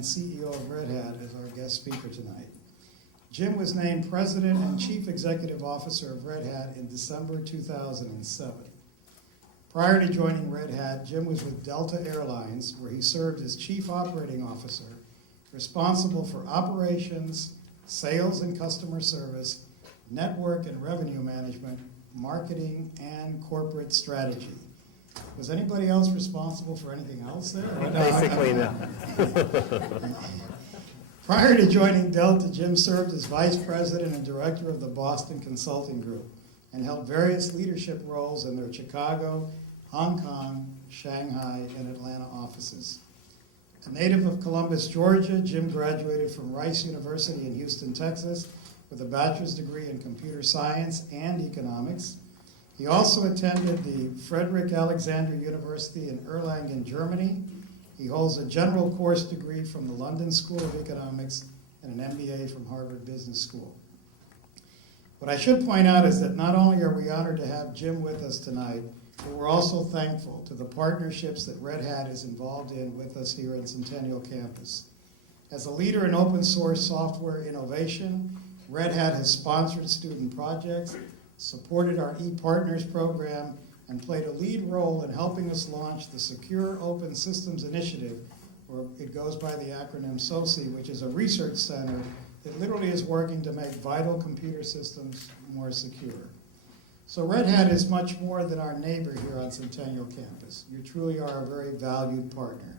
and CEO of Red Hat, as our guest speaker tonight. Jim was named President and Chief Executive Officer of Red Hat in December 2007. Prior to joining Red Hat, Jim was with Delta Airlines, where he served as Chief Operating Officer, responsible for operations, sales and customer service, network and revenue management, marketing, and corporate strategy. Was anybody else responsible for anything else there? Basically, no. Prior to joining Delta, Jim served as Vice President and Director of the Boston Consulting Group and held various leadership roles in their Chicago, Hong Kong, Shanghai, and Atlanta offices. A native of Columbus, Georgia, Jim graduated from Rice University in Houston, Texas, with a bachelor's degree in computer science and economics. He also attended the Friedrich Alexander University in Erlangen, Germany. He holds a general course degree from the London School of Economics and an MBA from Harvard Business School. What I should point out is that not only are we honored to have Jim with us tonight, but we're also thankful to the partnerships that Red Hat is involved in with us here at Centennial Campus. As a leader in open source software innovation, Red Hat has sponsored student projects, supported our ePartners program, and played a lead role in helping us launch the Secure Open Systems Initiative, or it goes by the acronym SOCI, which is a research center that literally is working to make vital computer systems more secure. So Red Hat is much more than our neighbor here on Centennial Campus. You truly are a very valued partner.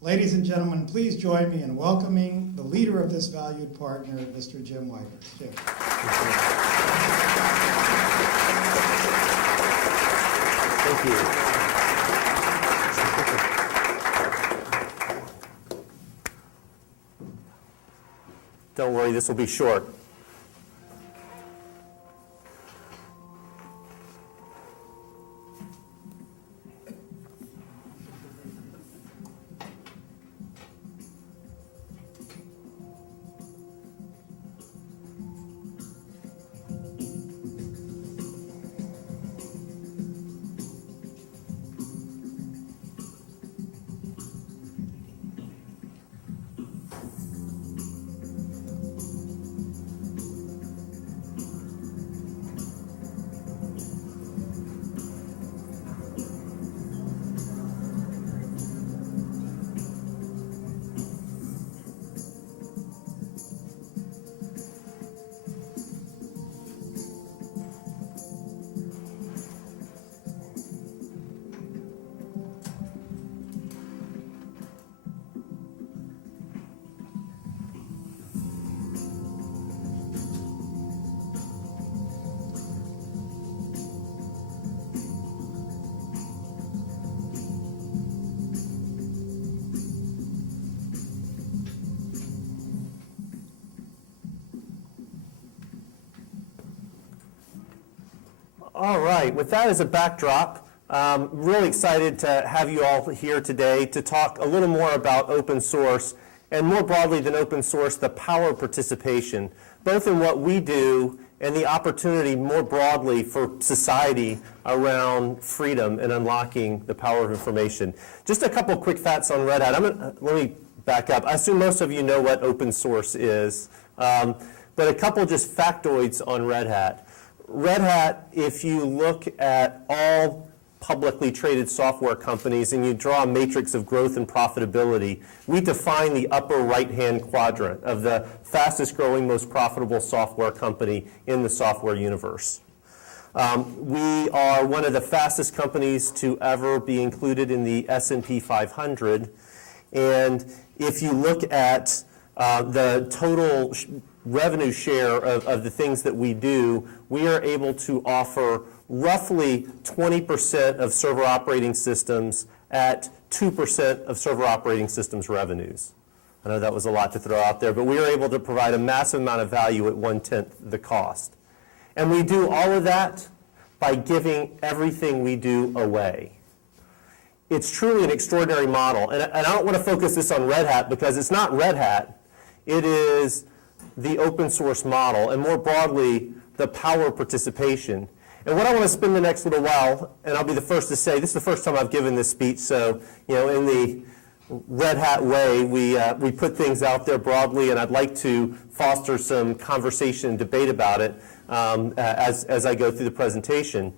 Ladies and gentlemen, please join me in welcoming the leader of this valued partner, Mr. Jim Whitehurst. Jim. Thank you. Don't worry, this will be short. All right, with that as a backdrop, really excited to have you all here today to talk a little more about open source, and more broadly than open source, the power of participation, both in what we do and the opportunity more broadly for society around freedom and unlocking the power of information. Just a couple quick facts on Red Hat. Let me back up. I assume most of you know what open source is, but a couple just factoids on Red Hat. Red Hat, if you look at all publicly traded software companies and you draw a matrix of growth and profitability, we define the upper right-hand quadrant of the fastest growing, most profitable software company in the software universe. We are one of the fastest companies to ever be included in the S&P 500. And if you look at the total revenue share of the things that we do, we are able to offer roughly 20% of server operating systems at 2% of server operating systems revenues. I know that was a lot to throw out there, but we are able to provide a massive amount of value at 1/10 the cost. And we do all of that by giving everything we do away. It's truly an extraordinary model. And I don't want to focus this on Red Hat because it's not Red Hat. It is the open source model, and more broadly, the power of participation. And what I want to spend the next little while, and I'll be the first to say, this is the first time I've given this speech, so in the Red Hat way, we put things out there broadly, and I'd like to foster some conversation and debate about it as I go through the presentation.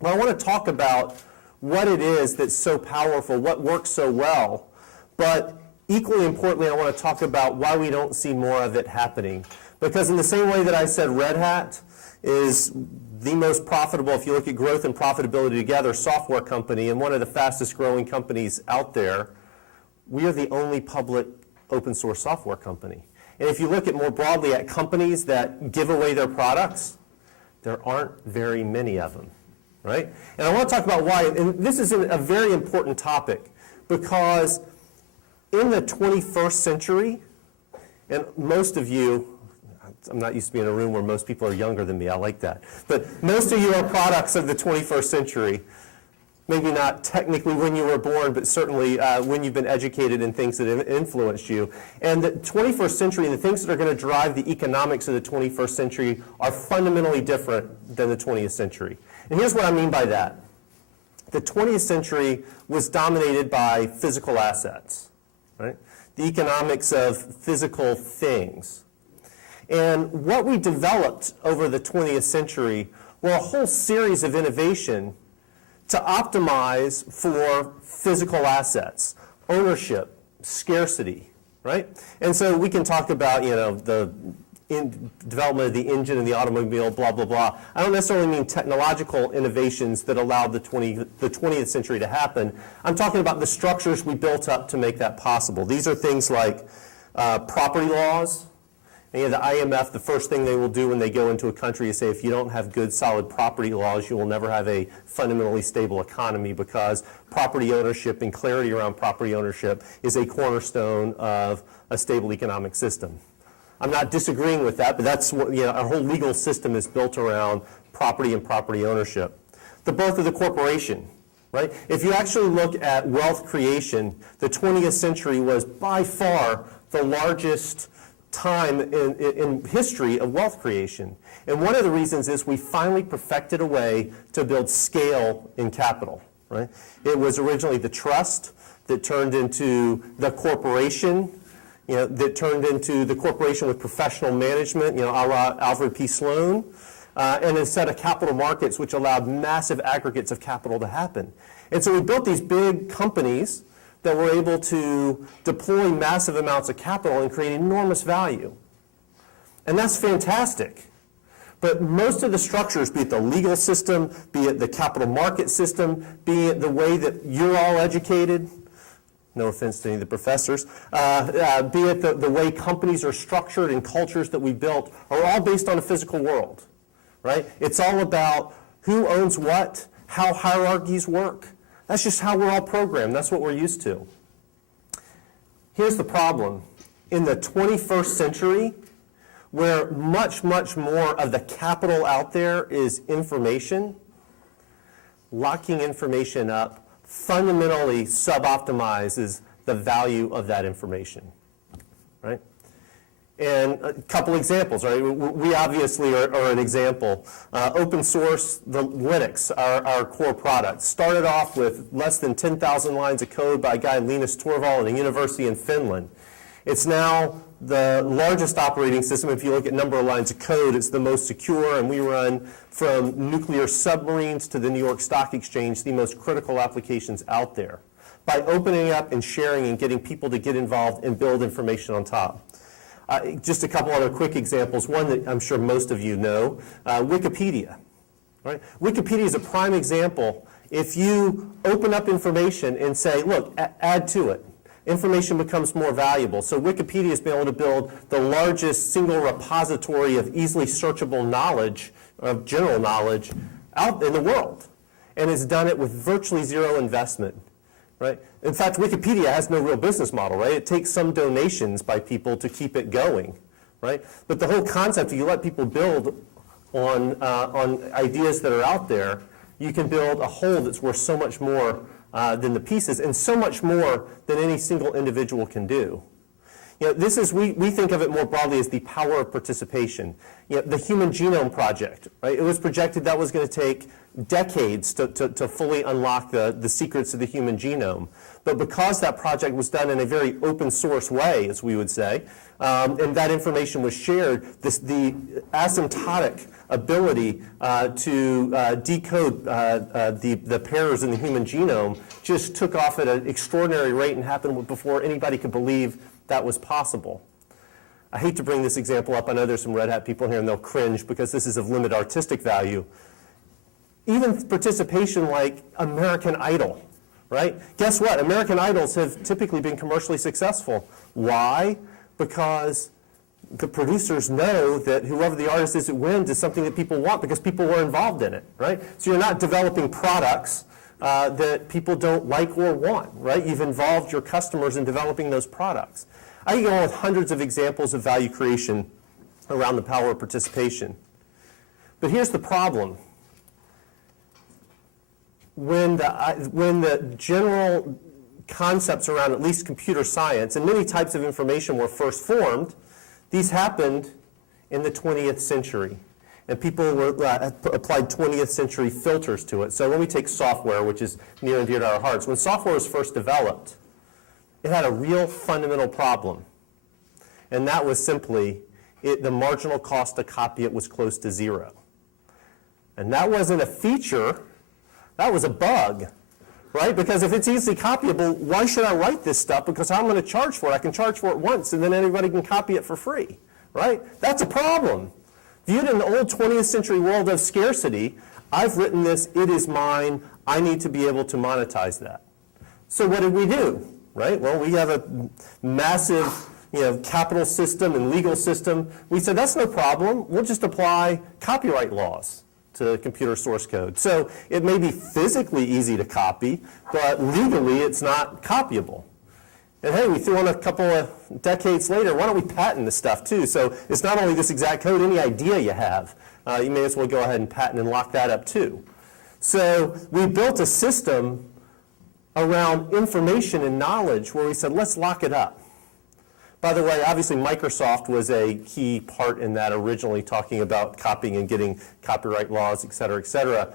But I want to talk about what it is that's so powerful, what works so well, but equally importantly, I want to talk about why we don't see more of it happening. Because in the same way that I said Red Hat is the most profitable, if you look at growth and profitability together, software company and one of the fastest growing companies out there, we are the only public open source software company. And if you look at more broadly at companies that give away their products, there aren't very many of them, right? And I want to talk about why, and this is a very important topic, because in the 21st century, and most of you, I'm not used to being in a room where most people are younger than me, I like that, but most of you are products of the 21st century. Maybe not technically when you were born, but certainly when you've been educated in things that have influenced you. And the 21st century and the things that are going to drive the economics of the 21st century are fundamentally different than the 20th century. And here's what I mean by that. The 20th century was dominated by physical assets, right? The economics of physical things. And what we developed over the 20th century were a whole series of innovation to optimize for physical assets, ownership, scarcity, right? And so we can talk about, the development of the engine and the automobile, blah, blah, blah. I don't necessarily mean technological innovations that allowed the 20th century to happen. I'm talking about the structures we built up to make that possible. These are things like property laws. And the IMF, the first thing they will do when they go into a country is say, if you don't have good, solid property laws, you will never have a fundamentally stable economy, because property ownership and clarity around property ownership is a cornerstone of a stable economic system. I'm not disagreeing with that, but that's what, our whole legal system is built around property and property ownership. The birth of the corporation, right? If you actually look at wealth creation, the 20th century was by far the largest time in history of wealth creation. And one of the reasons is we finally perfected a way to build scale in capital, right? It was originally the trust that turned into the corporation, that turned into the corporation with professional management, a la Alfred P. Sloan, and a set of capital markets which allowed massive aggregates of capital to happen. And so we built these big companies that were able to deploy massive amounts of capital and create enormous value. And that's fantastic. But most of the structures, be it the legal system, be it the capital market system, be it the way that you're all educated, no offense to any of the professors, be it the way companies are structured and cultures that we built, are all based on a physical world, right? It's all about who owns what, how hierarchies work. That's just how we're all programmed. That's what we're used to. Here's the problem. In the 21st century, where much, much more of the capital out there is information, locking information up fundamentally suboptimizes the value of that information, right? And a couple examples, right? We obviously are an example. Open source, the Linux, our core product, started off with less than 10,000 lines of code by a guy, Linus Torvald, at a university in Finland. It's now the largest operating system. If you look at number of lines of code, it's the most secure, and we run from nuclear submarines to the New York Stock Exchange, the most critical applications out there, by opening up and sharing and getting people to get involved and build information on top. Just a couple other quick examples. One that I'm sure most of you know, Wikipedia. Right? Wikipedia is a prime example. If you open up information and say, look, add to it, information becomes more valuable. So Wikipedia has been able to build the largest single repository of easily searchable knowledge, of general knowledge, out in the world. And has done it with virtually zero investment. Right? In fact, Wikipedia has no real business model, right? It takes some donations by people to keep it going, right? But the whole concept, if you let people build on ideas that are out there, you can build a whole that's worth so much more than the pieces, and so much more than any single individual can do. This is, we think of it more broadly as the power of participation. The Human Genome Project, right? It was projected that was going to take decades to fully unlock the secrets of the human genome. But because that project was done in a very open source way, as we would say, and that information was shared, the asymptotic ability to decode the pairs in the human genome just took off at an extraordinary rate and happened before anybody could believe that was possible. I hate to bring this example up. I know there's some Red Hat people here and they'll cringe because this is of limited artistic value. Even participation like American Idol, right? Guess what? American Idols have typically been commercially successful. Why? Because the producers know that whoever the artist is that wins is something that people want because people were involved in it, right? So you're not developing products that people don't like or want, right? You've involved your customers in developing those products. I can go on with hundreds of examples of value creation around the power of participation. But here's the problem. When the general concepts around at least computer science and many types of information were first formed, these happened in the 20th century. And people applied 20th century filters to it. So when we take software, which is near and dear to our hearts, when software was first developed, it had a real fundamental problem. And that was simply the marginal cost to copy it was close to zero. And that wasn't a feature, that was a bug, right? Because if it's easily copyable, why should I write this stuff? Because I'm going to charge for it. I can charge for it once, and then anybody can copy it for free, right? That's a problem. Viewed in the old 20th century world of scarcity, I've written this, it is mine, I need to be able to monetize that. So what did we do, right? Well, we have a massive capital system and legal system. We said, that's no problem, we'll just apply copyright laws to computer source code. So it may be physically easy to copy, but legally it's not copyable. And hey, we threw in a couple of decades later, why don't we patent this stuff too? So it's not only this exact code, any idea you have, you may as well go ahead and patent and lock that up too. So we built a system around information and knowledge where we said, let's lock it up. By the way, obviously Microsoft was a key part in that originally, talking about copying and getting copyright laws, et cetera,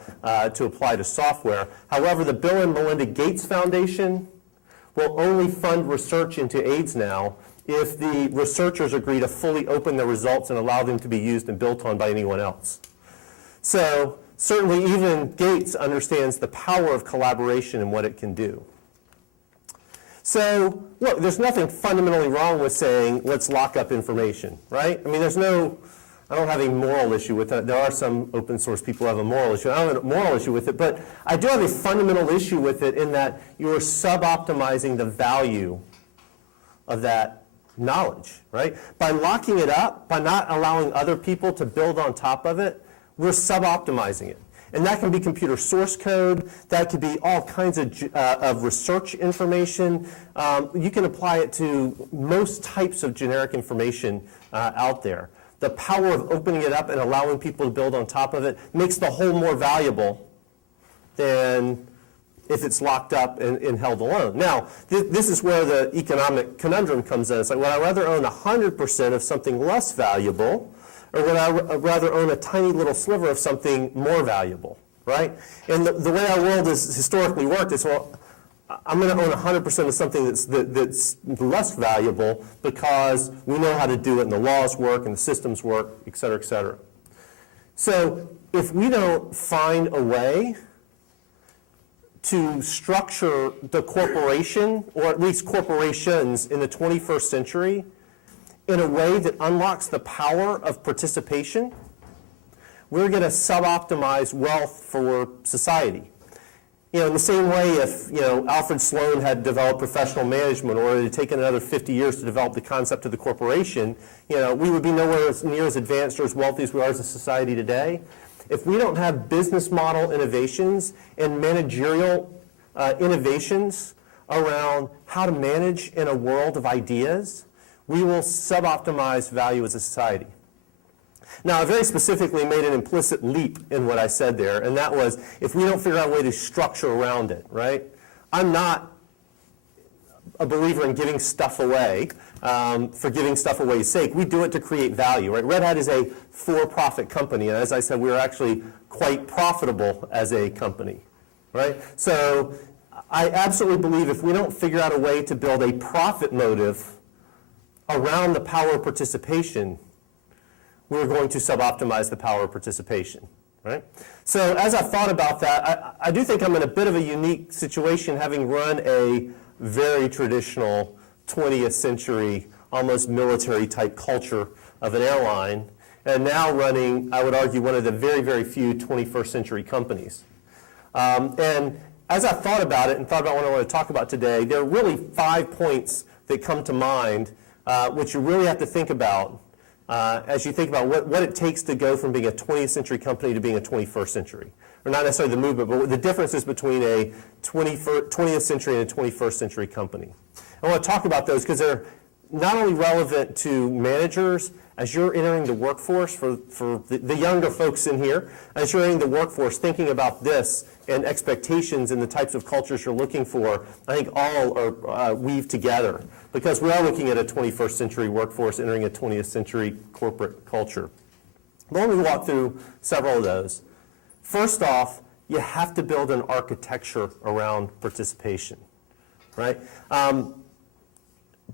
to apply to software. However, the Bill and Melinda Gates Foundation will only fund research into AIDS now if the researchers agree to fully open their results and allow them to be used and built on by anyone else. So certainly even Gates understands the power of collaboration and what it can do. So look, there's nothing fundamentally wrong with saying, let's lock up information, right? I mean, I don't have a moral issue with that. There are some open source people who have a moral issue. I don't have a moral issue with it, but I do have a fundamental issue with it in that you're sub-optimizing the value of that knowledge, right? By locking it up, by not allowing other people to build on top of it, we're sub-optimizing it. And that can be computer source code. That could be all kinds of research information. You can apply it to most types of generic information out there. The power of opening it up and allowing people to build on top of it makes the whole more valuable than if it's locked up and held alone. Now, this is where the economic conundrum comes in. It's like, would I rather own 100% of something less valuable, or would I rather own a tiny little sliver of something more valuable, right? And the way our world has historically worked is, well, I'm going to own 100% of something that's less valuable because we know how to do it and the laws work and the systems work, et cetera, et cetera. So if we don't find a way to structure the corporation, or at least corporations in the 21st century, in a way that unlocks the power of participation, we're going to sub-optimize wealth for society. In the same way, if Alfred Sloan had developed professional management, or it had taken another 50 years to develop the concept of the corporation, we would be nowhere near as advanced or as wealthy as we are as a society today. If we don't have business model innovations and managerial innovations around how to manage in a world of ideas, we will sub-optimize value as a society. Now, I very specifically made an implicit leap in what I said there, and that was, if we don't figure out a way to structure around it, right? I'm not a believer in giving stuff away for giving stuff away's sake. We do it to create value, right? Red Hat is a for-profit company, and as I said, we are actually quite profitable as a company, right? So I absolutely believe if we don't figure out a way to build a profit motive around the power of participation, we're going to sub-optimize the power of participation, right? So as I thought about that, I do think I'm in a bit of a unique situation, having run a very traditional 20th century, almost military type culture of an airline, and now running, I would argue, one of the very, very few 21st century companies. And as I thought about it and thought about what I want to talk about today, there are really 5 points that come to mind, which you really have to think about as you think about what it takes to go from being a 20th century company to being a 21st century. Or not necessarily the movement, but the differences between a 20th century and a 21st century company. I want to talk about those because they're not only relevant to managers as you're entering the workforce, for the younger folks in here, as you're entering the workforce, thinking about this and expectations and the types of cultures you're looking for, I think all are weave together because we are looking at a 21st century workforce entering a 20th century corporate culture. But let me walk through several of those. First off, you have to build an architecture around participation, right?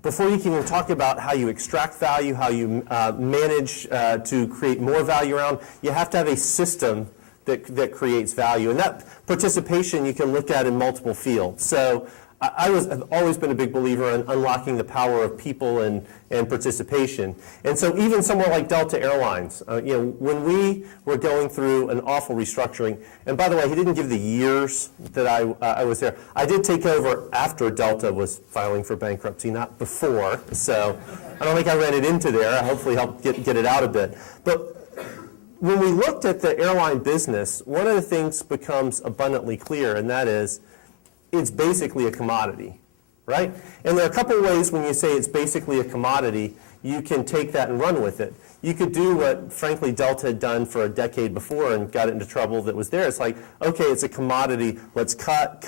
Before you can even talk about how you extract value, how you manage to create more value around, you have to have a system that creates value. And that participation you can look at in multiple fields. So I've always been a big believer in unlocking the power of people and participation. And so even somewhere like Delta Airlines, when we were going through an awful restructuring, and by the way, he didn't give the years that I was there. I did take over after Delta was filing for bankruptcy, not before. So I don't think I ran it into there. I hopefully helped get it out a bit. But when we looked at the airline business, one of the things becomes abundantly clear, and that is it's basically a commodity, right? And there are a couple of ways when you say it's basically a commodity, you can take that and run with it. You could do what, frankly, Delta had done for a decade before and got into trouble that was there. It's like, okay, it's a commodity. Let's cut.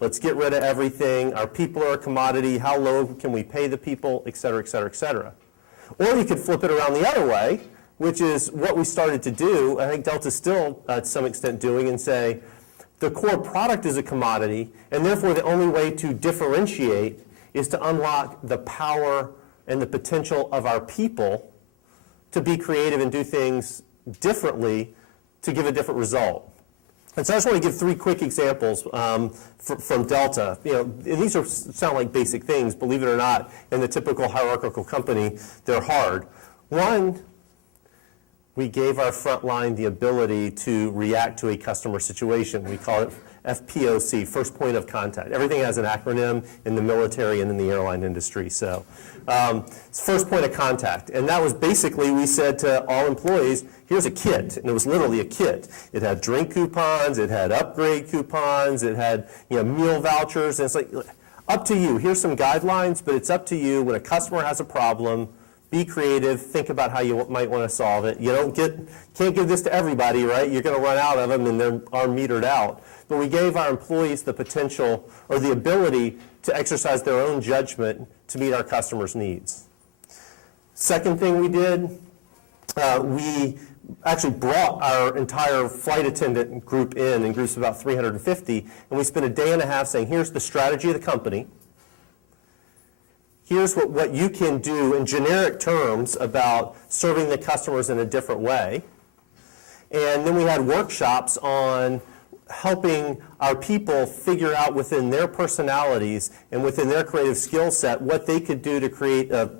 Let's get rid of everything. Our people are a commodity. How low can we pay the people, et cetera, et cetera, et cetera. Or you could flip it around the other way, which is what we started to do. I think Delta's still, to some extent, doing, and say, the core product is a commodity, and therefore the only way to differentiate is to unlock the power and the potential of our people to be creative and do things differently to give a different result. And so I just want to give 3 quick examples from Delta. And these sound like basic things, believe it or not. In the typical hierarchical company, they're hard. One, we gave our frontline the ability to react to a customer situation. We call it FPOC, first point of contact. Everything has an acronym in the military and in the airline industry. So it's first point of contact. And that was basically, we said to all employees, here's a kit. And it was literally a kit. It had drink coupons, it had upgrade coupons, it had meal vouchers. And it's like, up to you. Here's some guidelines, but it's up to you. When a customer has a problem, be creative, think about how you might want to solve it. You can't give this to everybody, right? You're going to run out of them and they are metered out. But we gave our employees the potential or the ability to exercise their own judgment to meet our customers' needs. Second thing we did, we actually brought our entire flight attendant group in groups of about 350, and we spent a day and a half saying, here's the strategy of the company. Here's what you can do in generic terms about serving the customers in a different way. And then we had workshops on helping our people figure out within their personalities and within their creative skill set what they could do to create a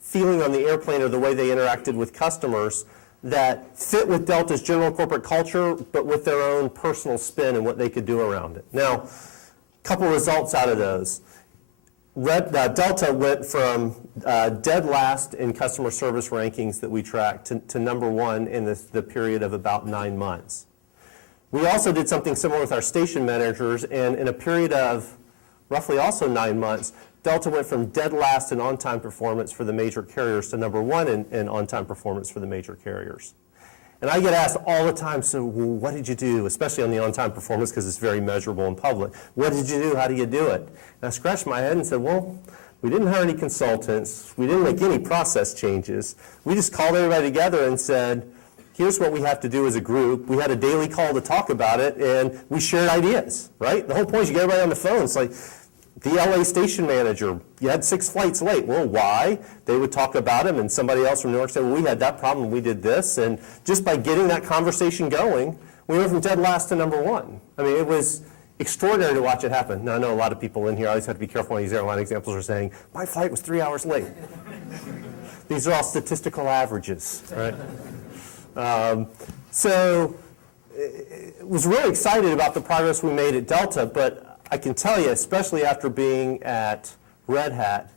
feeling on the airplane or the way they interacted with customers that fit with Delta's general corporate culture, but with their own personal spin and what they could do around it. Now, a couple results out of those. Delta went from dead last in customer service rankings that we tracked to number 1 in the period of about 9 months. We also did something similar with our station managers, and in a period of roughly also 9 months, Delta went from dead last in on-time performance for the major carriers to number 1 in on-time performance for the major carriers. And I get asked all the time, so what did you do, especially on the on-time performance, because it's very measurable in public. What did you do? How do you do it? And I scratched my head and said, well, we didn't hire any consultants. We didn't make any process changes. We just called everybody together and said, here's what we have to do as a group. We had a daily call to talk about it, and we shared ideas, right? The whole point is you get everybody on the phone. It's like the LA station manager, you had 6 flights late. Well, why? They would talk about them, and somebody else from New York said, well, we had that problem, we did this. And just by getting that conversation going, we went from dead last to number 1. I mean, it was extraordinary to watch it happen. Now, I know a lot of people in here, I always have to be careful when these airline examples are saying, my flight was 3 hours late. These are all statistical averages, right? So I was really excited about the progress we made at Delta, but I can tell you, especially after being at Red Hat,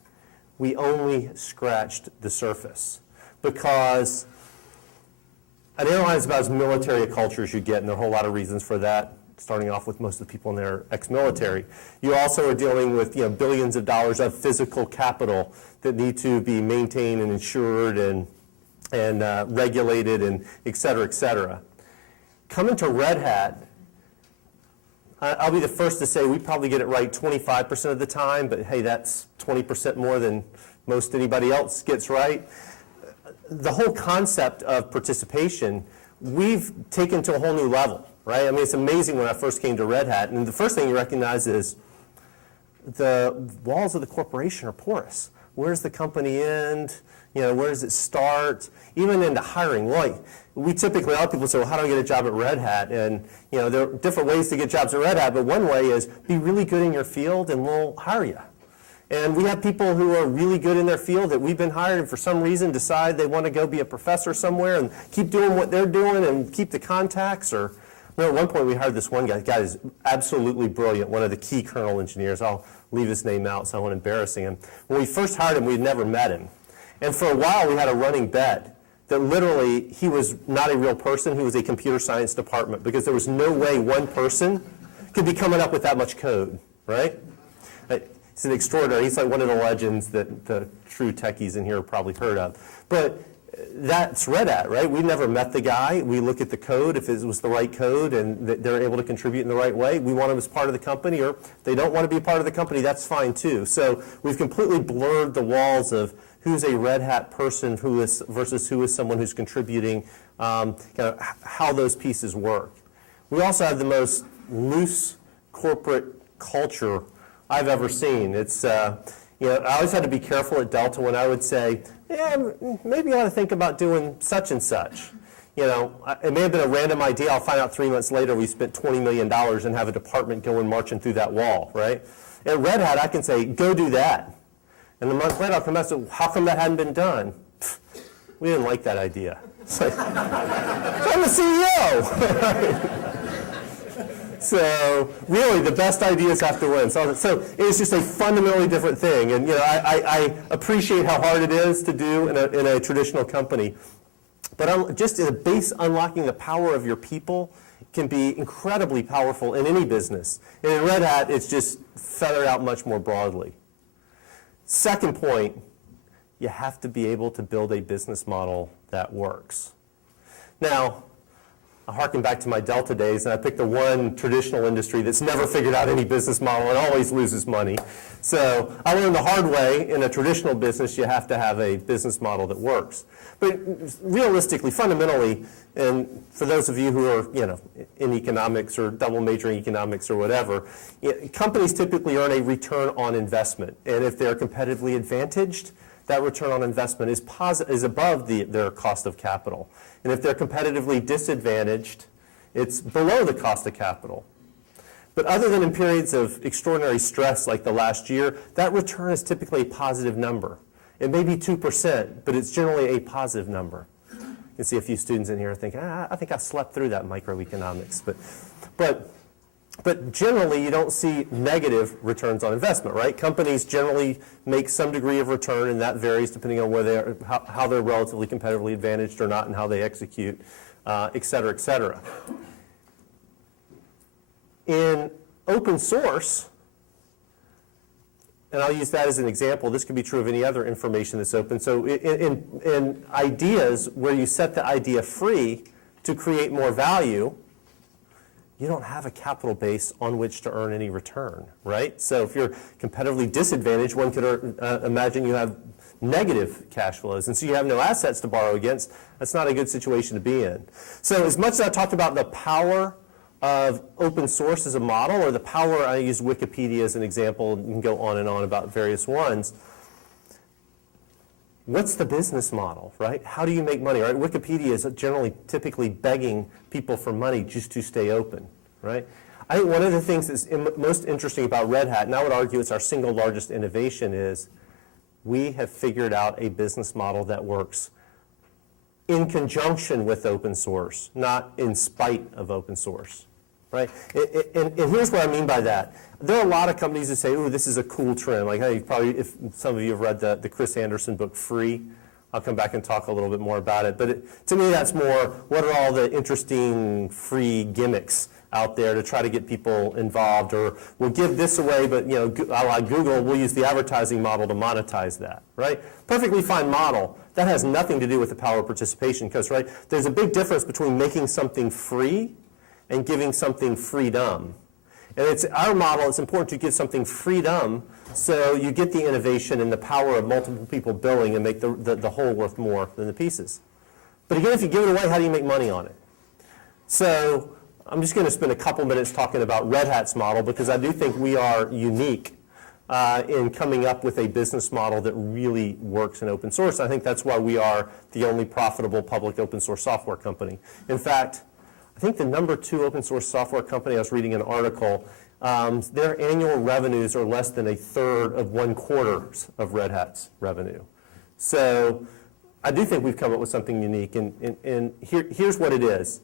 we only scratched the surface, because an airline is about as military a culture as you get, and there are a whole lot of reasons for that, starting off with most of the people in there ex-military. You also are dealing with billions of dollars of physical capital that need to be maintained and insured and regulated and et cetera, et cetera. Coming to Red Hat, I'll be the first to say we probably get it right 25% of the time, but hey, that's 20% more than most anybody else gets right. The whole concept of participation, we've taken to a whole new level, right? I mean, it's amazing when I first came to Red Hat, and the first thing you recognize is the walls of the corporation are porous. Where's the company end? Where does it start? Even into hiring, like we typically, a lot of people say, well, how do I get a job at Red Hat? And there are different ways to get jobs at Red Hat, but one way is be really good in your field and we'll hire you. And we have people who are really good in their field that we've been hired and for some reason decide they want to go be a professor somewhere and keep doing what they're doing and keep the contacts. Or at one point we hired this one guy. The guy is absolutely brilliant, one of the key kernel engineers. I'll leave his name out so I won't embarrassing him. When we first hired him, we'd never met him. And for a while, we had a running bet that literally he was not a real person, he was a computer science department, because there was no way one person could be coming up with that much code, right? He's an extraordinary, he's like one of the legends that the true techies in here have probably heard of. But that's Red Hat, right? We never met the guy. We look at the code, if it was the right code and they're able to contribute in the right way, we want them as part of the company, or if they don't want to be a part of the company, that's fine too. So we've completely blurred the walls of who's a Red Hat person versus who is someone who's contributing, kind of how those pieces work. We also have the most loose corporate culture I've ever seen. It's, I always had to be careful at Delta when I would say, yeah, maybe I ought to think about doing such and such. It may have been a random idea. I'll find out 3 months later we spent $20 million and have a department going marching through that wall, right? At Red Hat, I can say, go do that. And a month later, I'll come back and say, how come that hadn't been done? We didn't like that idea. It's like, I'm the CEO. So really, the best ideas have to win. So it's just a fundamentally different thing. And I appreciate how hard it is to do in a traditional company. But just in a base, unlocking the power of your people can be incredibly powerful in any business. And in Red Hat, it's just feathered out much more broadly. Second point, you have to be able to build a business model that works. Now, I harken back to my Delta days, and I picked the one traditional industry that's never figured out any business model and always loses money. So I learned the hard way, in a traditional business, you have to have a business model that works. But realistically, fundamentally, and for those of you who are in economics or double majoring economics or whatever, companies typically earn a return on investment. And if they're competitively advantaged, that return on investment is above their cost of capital. And if they're competitively disadvantaged, it's below the cost of capital. But other than in periods of extraordinary stress like the last year, that return is typically a positive number. It may be 2%, but it's generally a positive number. You can see a few students in here thinking, I think I slept through that microeconomics. But generally, you don't see negative returns on investment, right? Companies generally make some degree of return, and that varies depending on whether how they're relatively competitively advantaged or not and how they execute, et cetera, et cetera. In open source, and I'll use that as an example, this could be true of any other information that's open. So in ideas, where you set the idea free, to create more value, you don't have a capital base on which to earn any return, right? So if you're competitively disadvantaged, one could imagine you have negative cash flows, and so you have no assets to borrow against. That's not a good situation to be in. So as much as I talked about the power of open source as a model, or the power, I use Wikipedia as an example, and you can go on and on about various ones. What's the business model, right? How do you make money, right? Wikipedia is generally typically begging people for money just to stay open, right? I think one of the things that's most interesting about Red Hat, and I would argue it's our single largest innovation, is we have figured out a business model that works in conjunction with open source, not in spite of open source, right? And here's what I mean by that. There are a lot of companies that say, "Ooh, this is a cool trend." Like, hey, probably if some of you have read the Chris Anderson book, Free, I'll come back and talk a little bit more about it. But to me, that's more, what are all the interesting free gimmicks out there to try to get people involved, or we'll give this away, but like Google, we'll use the advertising model to monetize that, right? Perfectly fine model. That has nothing to do with the power of participation, because, right, there's a big difference between making something free and giving something freedom. And it's our model, it's important to give something freedom so you get the innovation and the power of multiple people billing and make the whole worth more than the pieces. But again, if you give it away, how do you make money on it? So I'm just going to spend a couple minutes talking about Red Hat's model, because I do think we are unique in coming up with a business model that really works in open source. I think that's why we are the only profitable public open source software company. In fact, I think the number 2 open source software company, I was reading an article, their annual revenues are less than 1/3 of 1/4 of Red Hat's revenue. So I do think we've come up with something unique, and here's what it is.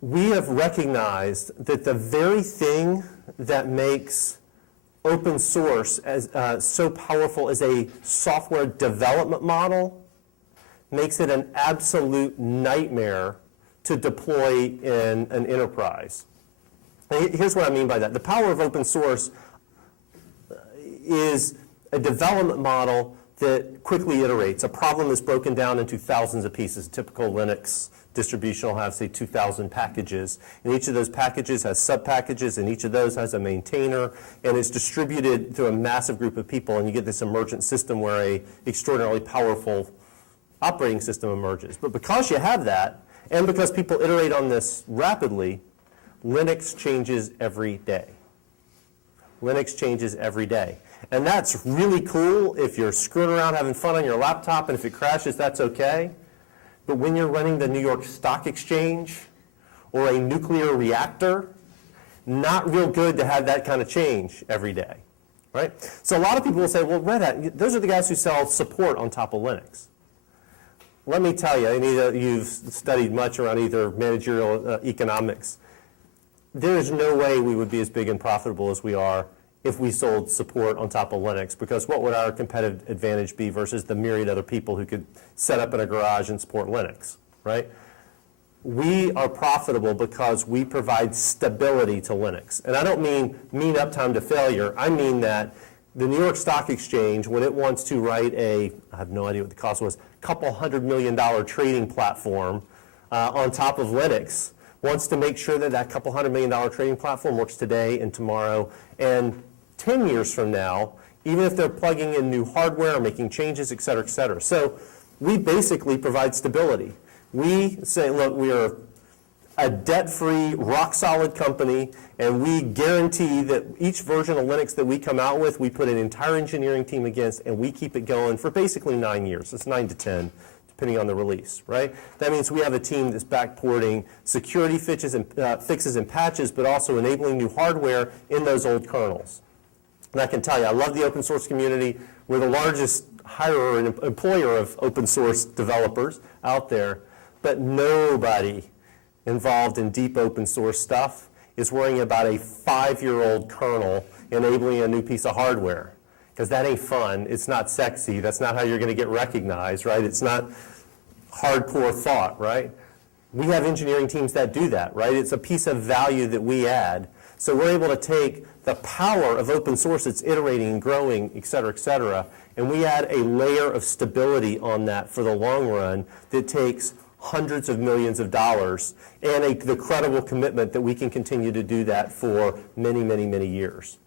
We have recognized that the very thing that makes open source as so powerful as a software development model makes it an absolute nightmare to deploy in an enterprise. And here's what I mean by that. The power of open source is a development model that quickly iterates. A problem is broken down into thousands of pieces. A typical Linux distribution will have, say, 2,000 packages. And each of those packages has sub-packages, and each of those has a maintainer, and it's distributed through a massive group of people, and you get this emergent system where a extraordinarily powerful operating system emerges. But because you have that, and because people iterate on this rapidly, Linux changes every day. Linux changes every day. And that's really cool if you're screwing around having fun on your laptop, and if it crashes, that's okay. But when you're running the New York Stock Exchange or a nuclear reactor, not real good to have that kind of change every day, right? So a lot of people will say, well, Red Hat, those are the guys who sell support on top of Linux. Let me tell you, and either you've studied much around either managerial economics, there is no way we would be as big and profitable as we are if we sold support on top of Linux, because what would our competitive advantage be versus the myriad other people who could set up in a garage and support Linux, right? We are profitable because we provide stability to Linux. And I don't mean uptime to failure. I mean that the New York Stock Exchange, when it wants to write I have no idea what the cost was, couple $100 million trading platform on top of Linux, wants to make sure that that couple $100 million trading platform works today and tomorrow and 10 years from now, even if they're plugging in new hardware or making changes, et cetera, et cetera. So we basically provide stability. We say, look, we are a debt-free, rock-solid company, and we guarantee that each version of Linux that we come out with, we put an entire engineering team against, and we keep it going for basically 9 years. It's 9 to 10, depending on the release, right? That means we have a team that's backporting security fixes and patches, but also enabling new hardware in those old kernels. And I can tell you, I love the open source community. We're the largest hirer and employer of open source developers out there, but nobody involved in deep open source stuff is worrying about a 5-year-old kernel enabling a new piece of hardware, because that ain't fun. It's not sexy. That's not how you're going to get recognized, right? It's not hardcore thought, right? We have engineering teams that do that, right? It's a piece of value that we add. So we're able to take the power of open source that's iterating and growing, et cetera, and we add a layer of stability on that for the long run that takes hundreds of millions of dollars and the credible commitment that we can continue to do that for many, many, many years.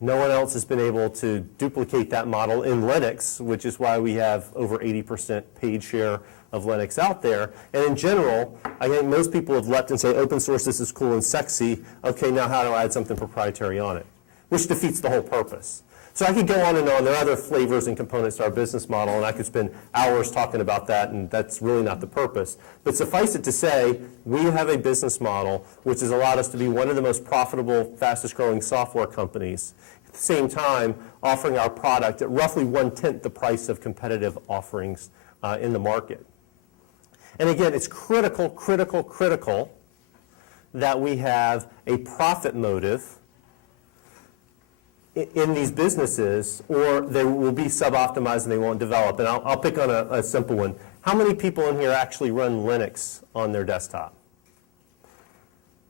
No one else has been able to duplicate that model in Linux, which is why we have over 80% paid share of Linux out there. And in general, I think most people have leapt and say, open source, this is cool and sexy. Okay, now how do I add something proprietary on it? Which defeats the whole purpose. So I could go on and on. There are other flavors and components to our business model, and I could spend hours talking about that, and that's really not the purpose. But suffice it to say, we have a business model which has allowed us to be one of the most profitable, fastest growing software companies. At the same time, offering our product at roughly 1/10 the price of competitive offerings in the market. And again, it's critical that we have a profit motive in these businesses, or they will be sub-optimized and they won't develop. And I'll pick on a simple one. How many people in here actually run Linux on their desktop?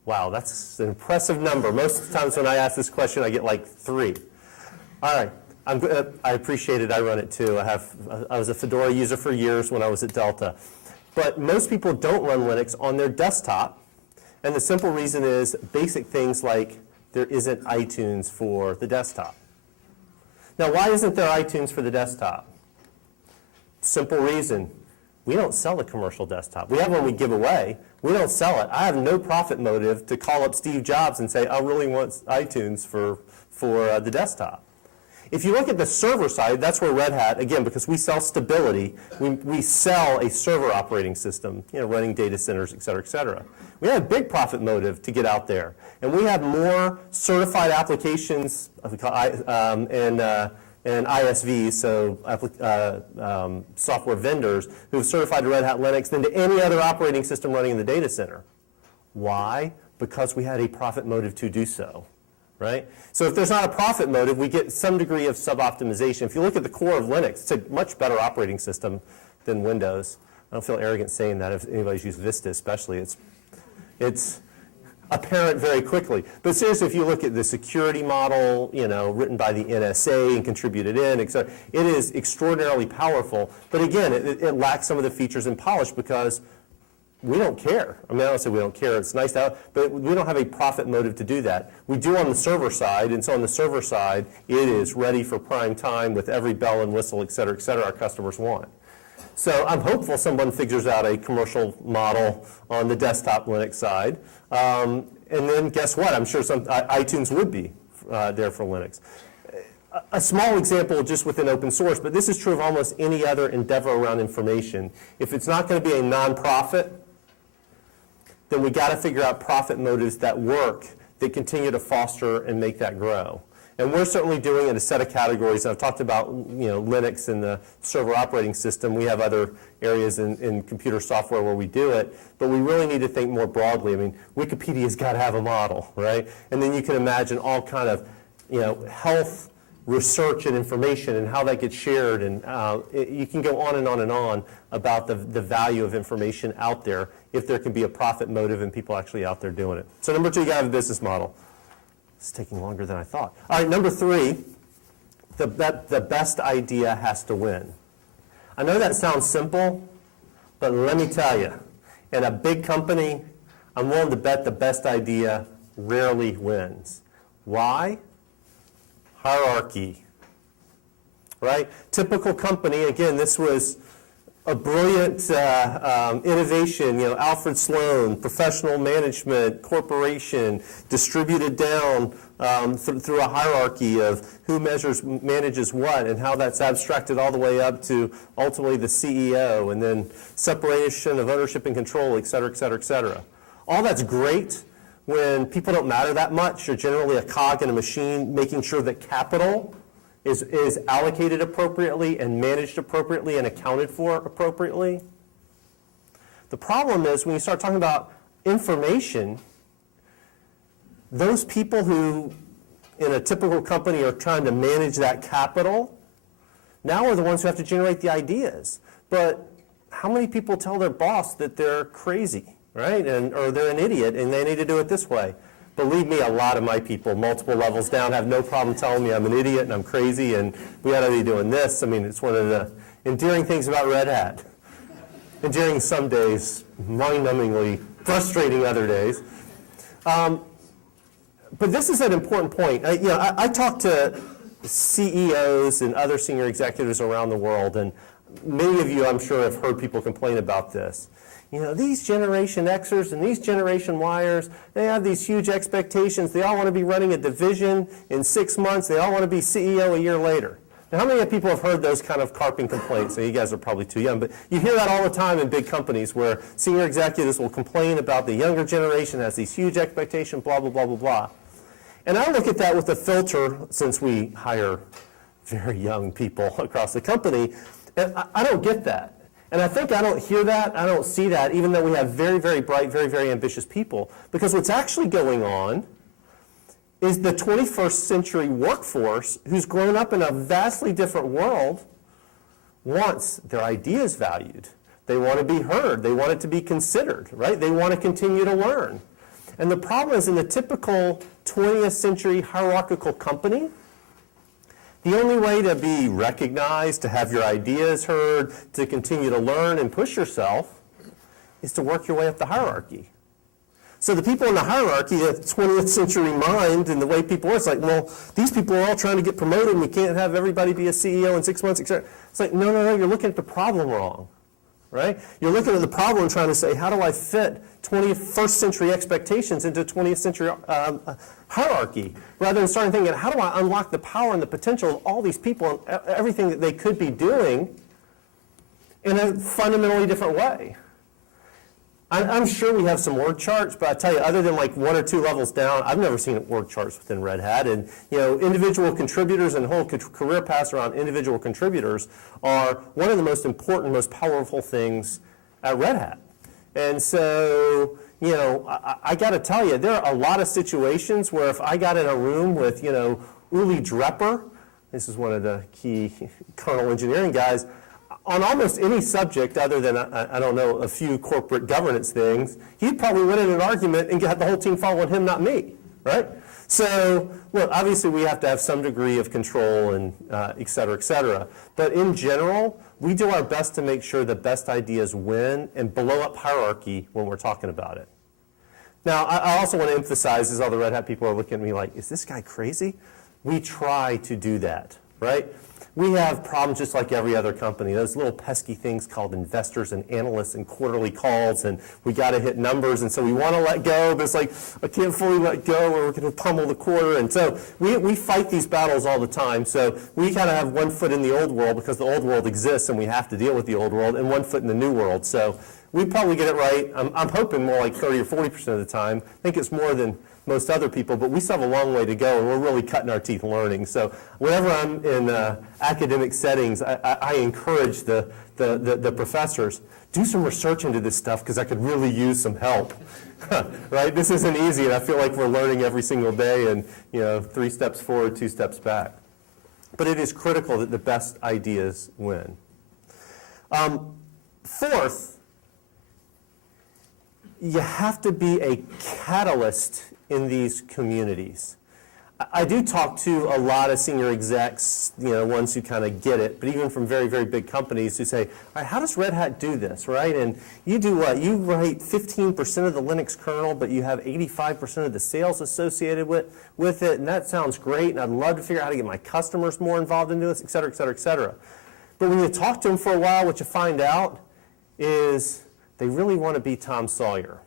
Wow, that's an impressive number. Most of the times when I ask this question, I get like 3. All right, I appreciate it. I run it too. I was a Fedora user for years when I was at Delta. But most people don't run Linux on their desktop, and the simple reason is basic things like there isn't iTunes for the desktop. Now, why isn't there iTunes for the desktop? Simple reason. We don't sell a commercial desktop. We have one we give away. We don't sell it. I have no profit motive to call up Steve Jobs and say, I really want iTunes for the desktop. If you look at the server side, that's where Red Hat, again, because we sell stability, we sell a server operating system, running data centers, et cetera, et cetera. We have a big profit motive to get out there. And we have more certified applications and ISVs, so software vendors, who have certified to Red Hat Linux than to any other operating system running in the data center. Why? Because we had a profit motive to do so. Right? So if there's not a profit motive, we get some degree of sub-optimization. If you look at the core of Linux, it's a much better operating system than Windows. I don't feel arrogant saying that. If anybody's used Vista especially, it's apparent very quickly. But seriously, if you look at the security model, written by the NSA and contributed in, etc., it is extraordinarily powerful. But again, it lacks some of the features and polish because we don't care. I mean, I don't say we don't care. It's nice to have, but we don't have a profit motive to do that. We do on the server side, and so on the server side, it is ready for prime time with every bell and whistle, et cetera, our customers want. So I'm hopeful someone figures out a commercial model on the desktop Linux side. And then guess what? I'm sure iTunes would be there for Linux. A small example just within open source, but this is true of almost any other endeavor around information. If it's not going to be a nonprofit, then we got to figure out profit motives that work, that continue to foster and make that grow. And we're certainly doing in a set of categories. I've talked about Linux and the server operating system. We have other areas in computer software where we do it, but we really need to think more broadly. I mean, Wikipedia's got to have a model, right? And then you can imagine all kind of health research and information and how that gets shared, and you can go on and on and on about the value of information out there if there can be a profit motive and people actually out there doing it. So number 2, you got to have a business model. It's taking longer than I thought. All right, number 3, the best idea has to win. I know that sounds simple, but let me tell you, in a big company, I'm willing to bet the best idea rarely wins. Why? Hierarchy, right? Typical company, again, this was a brilliant innovation, Alfred Sloan, professional management, corporation, distributed down through a hierarchy of who manages what and how that's abstracted all the way up to ultimately the CEO, and then separation of ownership and control, et cetera, et cetera, et cetera. All that's great when people don't matter that much. You're generally a cog in a machine, making sure that capital is allocated appropriately and managed appropriately and accounted for appropriately. The problem is when you start talking about information, those people who in a typical company are trying to manage that capital now are the ones who have to generate the ideas. But how many people tell their boss that they're crazy, right? Or they're an idiot and they need to do it this way? Believe me, a lot of my people, multiple levels down, have no problem telling me I'm an idiot and I'm crazy and we ought to be doing this. I mean, it's one of the endearing things about Red Hat. and during some days, mind-numbingly frustrating other days. But this is an important point. I talk to CEOs and other senior executives around the world, and many of you, I'm sure, have heard people complain about this. These Generation Xers and these Generation Yers, they have these huge expectations. They all want to be running a division in 6 months. They all want to be CEO a year later. Now, how many people have heard those kind of carping complaints? So you guys are probably too young, but you hear that all the time in big companies where senior executives will complain about the younger generation has these huge expectations, blah, blah, blah, blah, blah. And I look at that with a filter, since we hire very young people across the company, and I don't get that. And I think I don't hear that, I don't see that, even though we have very, very bright, very, very ambitious people. Because what's actually going on is the 21st century workforce, who's grown up in a vastly different world, wants their ideas valued. They want to be heard. They want it to be considered, right? They want to continue to learn. And the problem is, in the typical 20th century hierarchical company, the only way to be recognized, to have your ideas heard, to continue to learn and push yourself, is to work your way up the hierarchy. So the people in the hierarchy, the 20th century mind and the way people are, it's like, well, these people are all trying to get promoted and we can't have everybody be a CEO in 6 months, etc. It's like, no, you're looking at the problem wrong, right? You're looking at the problem trying to say, how do I fit 21st century expectations into 20th century hierarchy, rather than starting thinking, how do I unlock the power and the potential of all these people and everything that they could be doing in a fundamentally different way? I'm sure we have some org charts, but I tell you, other than like 1 or 2 levels down, I've never seen org charts within Red Hat. And individual contributors and whole career paths around individual contributors are one of the most important, most powerful things at Red Hat. And so, I got to tell you, there are a lot of situations where if I got in a room with, Uli Drepper, this is one of the key kernel engineering guys, on almost any subject other than, I don't know, a few corporate governance things, he'd probably win in an argument and get the whole team following him, not me, right? So, look, obviously we have to have some degree of control and et cetera, et cetera. But in general, we do our best to make sure the best ideas win and blow up hierarchy when we're talking about it. Now, I also want to emphasize, as all the Red Hat people are looking at me like, is this guy crazy? We try to do that, right? We have problems just like every other company. Those little pesky things called investors and analysts and quarterly calls, and we got to hit numbers, and so we want to let go, but it's like, I can't fully let go, or we're going to pummel the quarter. And so we fight these battles all the time. So we kind of have one foot in the old world because the old world exists and we have to deal with the old world, and one foot in the new world. So we probably get it right. I'm hoping more like 30 or 40% of the time. I think it's more than most other people, but we still have a long way to go, and we're really cutting our teeth learning. So whenever I'm in academic settings, I encourage the professors, do some research into this stuff because I could really use some help. Right? This isn't easy, and I feel like we're learning every single day, and 3 steps forward, 2 steps back. But it is critical that the best ideas win. Fourth, you have to be a catalyst in these communities. I do talk to a lot of senior execs, ones who kind of get it, but even from very, very big companies who say, all right, how does Red Hat do this, right? And you do what? You write 15% of the Linux kernel, but you have 85% of the sales associated with it, and that sounds great, and I'd love to figure out how to get my customers more involved into this, et cetera, et cetera, et cetera. But when you talk to them for a while, what you find out is they really want to be Tom Sawyer.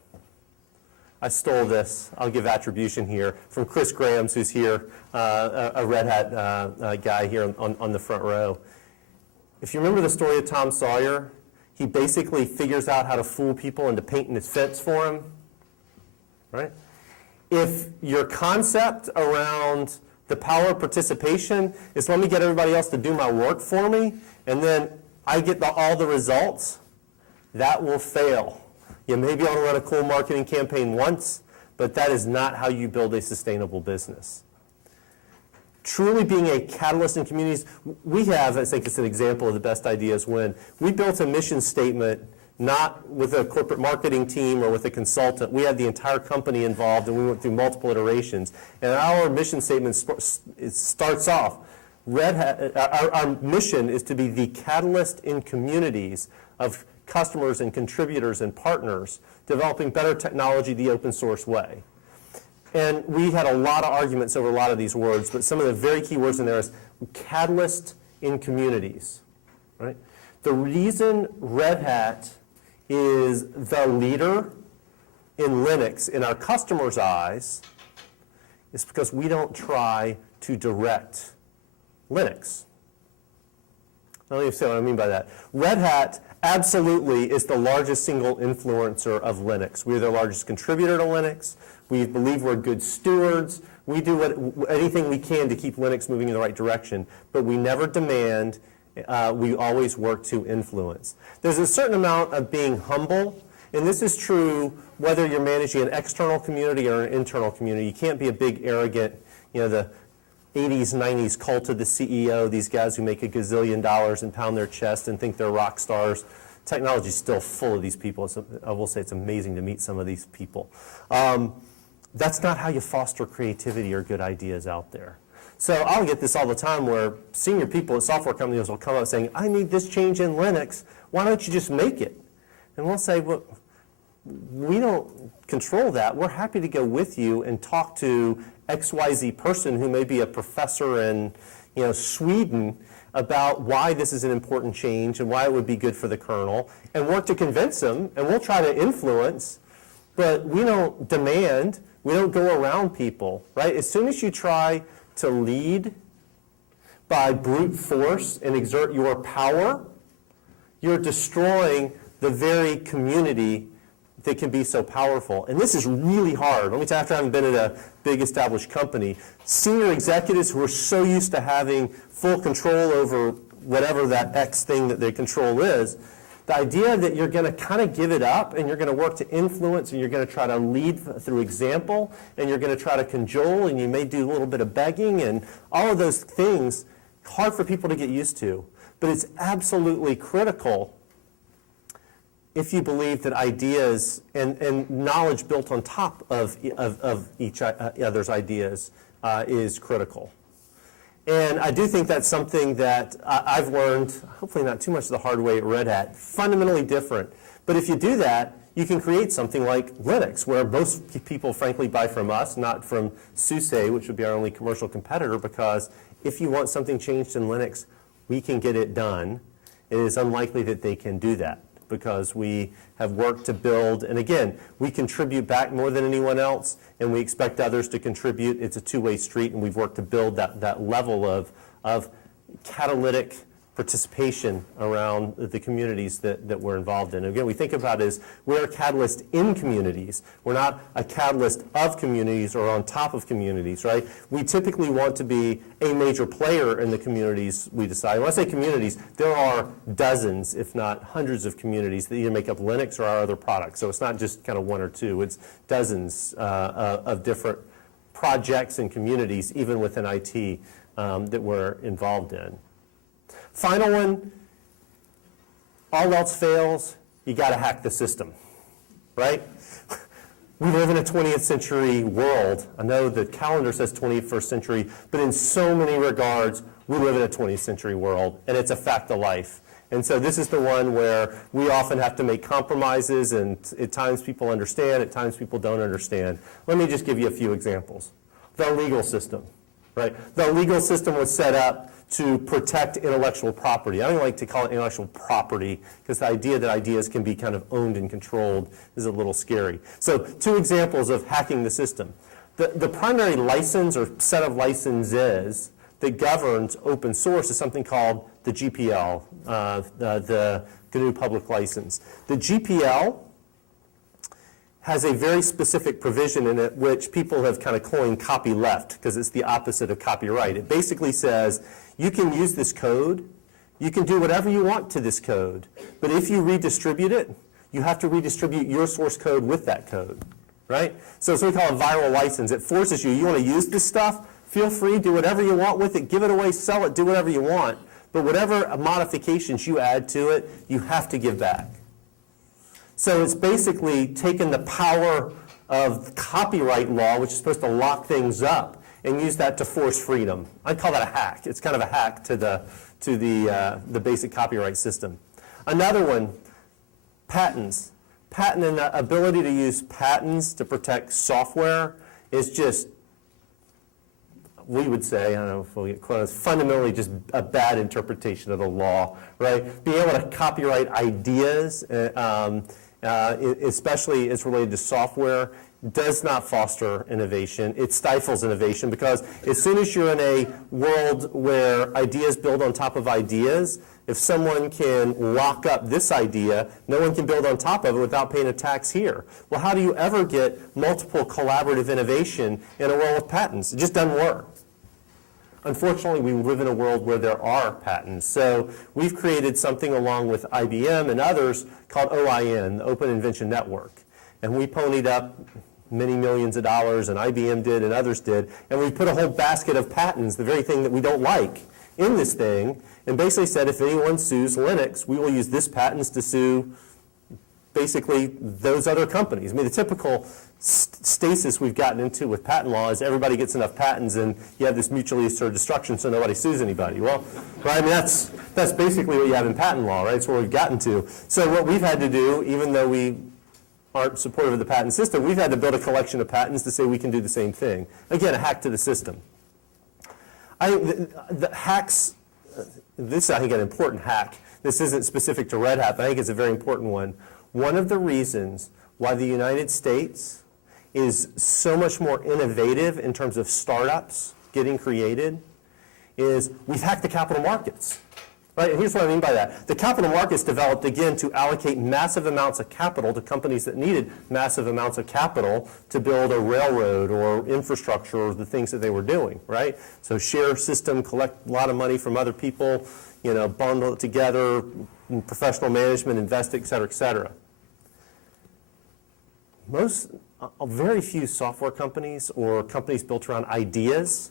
I stole this, I'll give attribution here, from Chris Grahams, who's here, a Red Hat guy here on the front row. If you remember the story of Tom Sawyer, he basically figures out how to fool people into painting his fence for him, right? If your concept around the power of participation is let me get everybody else to do my work for me, and then I get all the results, that will fail. You may be able to run a cool marketing campaign once, but that is not how you build a sustainable business. Truly being a catalyst in communities, we have, I think it's an example of the best ideas win. We built a mission statement not with a corporate marketing team or with a consultant. We had the entire company involved, and we went through multiple iterations. And our mission statement starts off, Red Hat, our mission is to be the catalyst in communities of customers and contributors and partners, developing better technology the open source way. And we had a lot of arguments over a lot of these words, but some of the very key words in there is catalyst in communities, right? The reason Red Hat is the leader in Linux in our customers' eyes is because we don't try to direct Linux. Now, let me say what I mean by that. Red Hat absolutely is the largest single influencer of Linux. We're the largest contributor to Linux. We believe we're good stewards. We do anything we can to keep Linux moving in the right direction, but we never demand. We always work to influence. There's a certain amount of being humble, and this is true whether you're managing an external community or an internal community. You can't be a big, arrogant, the 80s, 90s cult of the CEO, these guys who make $1 gazillion and pound their chest and think they're rock stars. Technology is still full of these people. I will say it's amazing to meet some of these people. That's not how you foster creativity or good ideas out there. So I'll get this all the time where senior people at software companies will come up saying, I need this change in Linux. Why don't you just make it? And we'll say, well, we don't control that. We're happy to go with you and talk to XYZ person who may be a professor in Sweden about why this is an important change and why it would be good for the kernel, and work to convince them, and we'll try to influence, but we don't demand, we don't go around people, right? As soon as you try to lead by brute force and exert your power, you're destroying the very community that can be so powerful. And this is really hard. Let me tell you, after having been at a big established company, senior executives who are so used to having full control over whatever that X thing that they control is, the idea that you're going to kind of give it up and you're going to work to influence and you're going to try to lead through example and you're going to try to cajole and you may do a little bit of begging and all of those things, hard for people to get used to. But it's absolutely critical if you believe that ideas and knowledge built on top of each other's ideas is critical. And I do think that's something that I've learned, hopefully not too much the hard way at Red Hat, fundamentally different. But if you do that, you can create something like Linux, where most people, frankly, buy from us, not from SUSE, which would be our only commercial competitor, because if you want something changed in Linux, we can get it done. It is unlikely that they can do that, because we have worked to build, and again, we contribute back more than anyone else, and we expect others to contribute. It's a two-way street, and we've worked to build that level of catalytic participation around the communities that we're involved in. And again, we think about it as we're a catalyst in communities. We're not a catalyst of communities or on top of communities, right? We typically want to be a major player in the communities we decide. When I say communities, there are dozens, if not hundreds of communities that either make up Linux or our other products. So it's not just kind of one or two, it's dozens of different projects and communities, even within IT, that we're involved in. Final one, all else fails, you got to hack the system, right? We live in a 20th century world. I know the calendar says 21st century, but in so many regards, we live in a 20th century world, and it's a fact of life. And so this is the one where we often have to make compromises, and at times people understand, at times people don't understand. Let me just give you a few examples. The legal system, right? The legal system was set up to protect intellectual property. I don't like to call it intellectual property because the idea that ideas can be kind of owned and controlled is a little scary. So 2 examples of hacking the system. The primary license or set of licenses that governs open source is something called the GPL, the GNU Public License. The GPL has a very specific provision in it which people have kind of coined copyleft because it's the opposite of copyright. It basically says you can use this code, you can do whatever you want to this code, but if you redistribute it, you have to redistribute your source code with that code, right? So it's what we call a viral license. It forces you want to use this stuff, feel free, do whatever you want with it, give it away, sell it, do whatever you want, but whatever modifications you add to it, you have to give back. So it's basically taken the power of copyright law, which is supposed to lock things up, and use that to force freedom. I call that a hack. It's kind of a hack to the basic copyright system. Another one, Patents. Patent and the ability to use patents to protect software is just, we would say, I don't know if we'll get close, fundamentally just a bad interpretation of the law, right? Being able to copyright ideas, especially as related to software, does not foster innovation. It stifles innovation because as soon as you're in a world where ideas build on top of ideas, if someone can lock up this idea, no one can build on top of it without paying a tax here. Well, how do you ever get multiple collaborative innovation in a world of patents? It just doesn't work. Unfortunately, we live in a world where there are patents. So we've created something along with IBM and others called OIN, the Open Invention Network. And we ponied up many millions of dollars, and IBM did and others did, and we put a whole basket of patents, the very thing that we don't like, in this thing, and basically said if anyone sues Linux, we will use this patents to sue basically those other companies. I mean, the typical stasis we've gotten into with patent law is everybody gets enough patents and you have this mutually assured destruction so nobody sues anybody. Well, right, I mean, that's basically what you have in patent law, right? It's where we've gotten to. So what we've had to do, even though we aren't supportive of the patent system, we've had to build a collection of patents to say we can do the same thing. Again, a hack to the system. The hacks, this is, I think, an important hack. This isn't specific to Red Hat, but I think it's a very important one. One of the reasons why the United States is so much more innovative in terms of startups getting created is we've hacked the capital markets. Right? And here's what I mean by that. The capital markets developed, again, to allocate massive amounts of capital to companies that needed massive amounts of capital to build a railroad or infrastructure or the things that they were doing, right? So share system, collect a lot of money from other people, bundle it together, professional management, invest, et cetera, et cetera. Very few software companies or companies built around ideas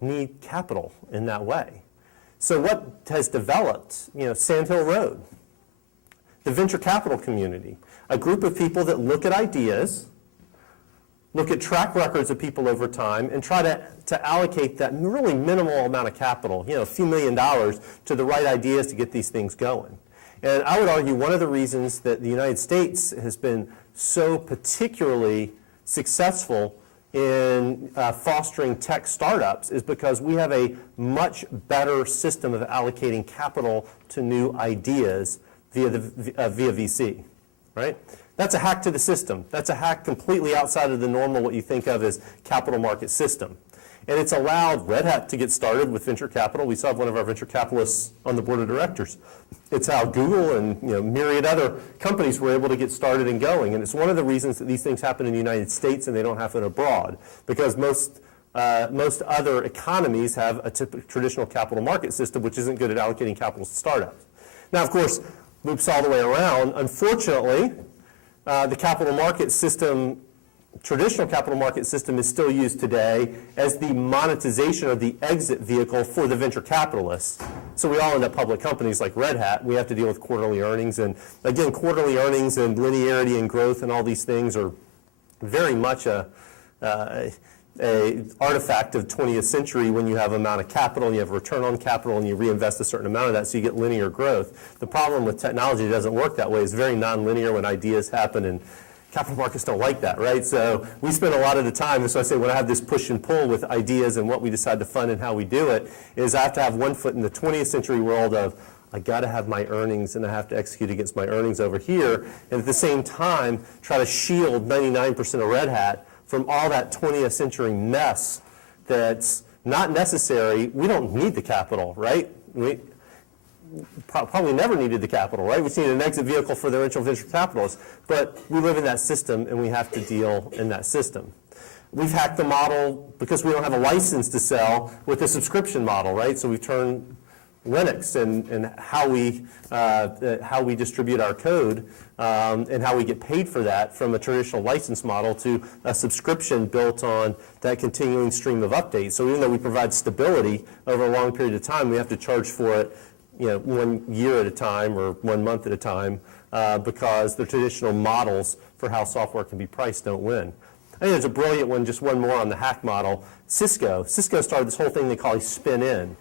need capital in that way. So what has developed, Sand Hill Road, the venture capital community, a group of people that look at ideas, look at track records of people over time, and try to allocate that really minimal amount of capital, a few $1 million, to the right ideas to get these things going. And I would argue one of the reasons that the United States has been so particularly successful in fostering tech startups is because we have a much better system of allocating capital to new ideas via VC, right? That's a hack to the system. That's a hack completely outside of the normal, what you think of as capital market system. And it's allowed Red Hat to get started with venture capital. We still have one of our venture capitalists on the board of directors. It's how Google and myriad other companies were able to get started and going. And it's one of the reasons that these things happen in the United States and they don't happen abroad. Because most other economies have a traditional capital market system which isn't good at allocating capital to startups. Now, of course, loops all the way around. Unfortunately, the capital market system, traditional capital market system, is still used today as the monetization or the exit vehicle for the venture capitalists. So we all end up public companies like Red Hat. We have to deal with quarterly earnings. And again, quarterly earnings and linearity and growth and all these things are very much a artifact of 20th century when you have amount of capital and you have return on capital and you reinvest a certain amount of that so you get linear growth. The problem with technology that doesn't work that way. It's very nonlinear when ideas happen, and capital markets don't like that, right? So we spend a lot of the time, and so I say when I have this push and pull with ideas and what we decide to fund and how we do it, is I have to have one foot in the 20th century world of I got to have my earnings and I have to execute against my earnings over here, and at the same time try to shield 99% of Red Hat from all that 20th century mess that's not necessary. We don't need the capital, right? We probably never needed the capital, right? We just need an exit vehicle for the venture capitalists. But we live in that system, and we have to deal in that system. We've hacked the model because we don't have a license to sell with a subscription model, right? So we've turned Linux and how we distribute our code and how we get paid for that from a traditional license model to a subscription built on that continuing stream of updates. So even though we provide stability over a long period of time, we have to charge for it 1 year at a time or 1 month at a time because the traditional models for how software can be priced don't win. I think there's a brilliant one, just one more on the hack model. Cisco started this whole thing they call a spin-in.